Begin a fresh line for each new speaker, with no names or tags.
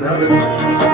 That it.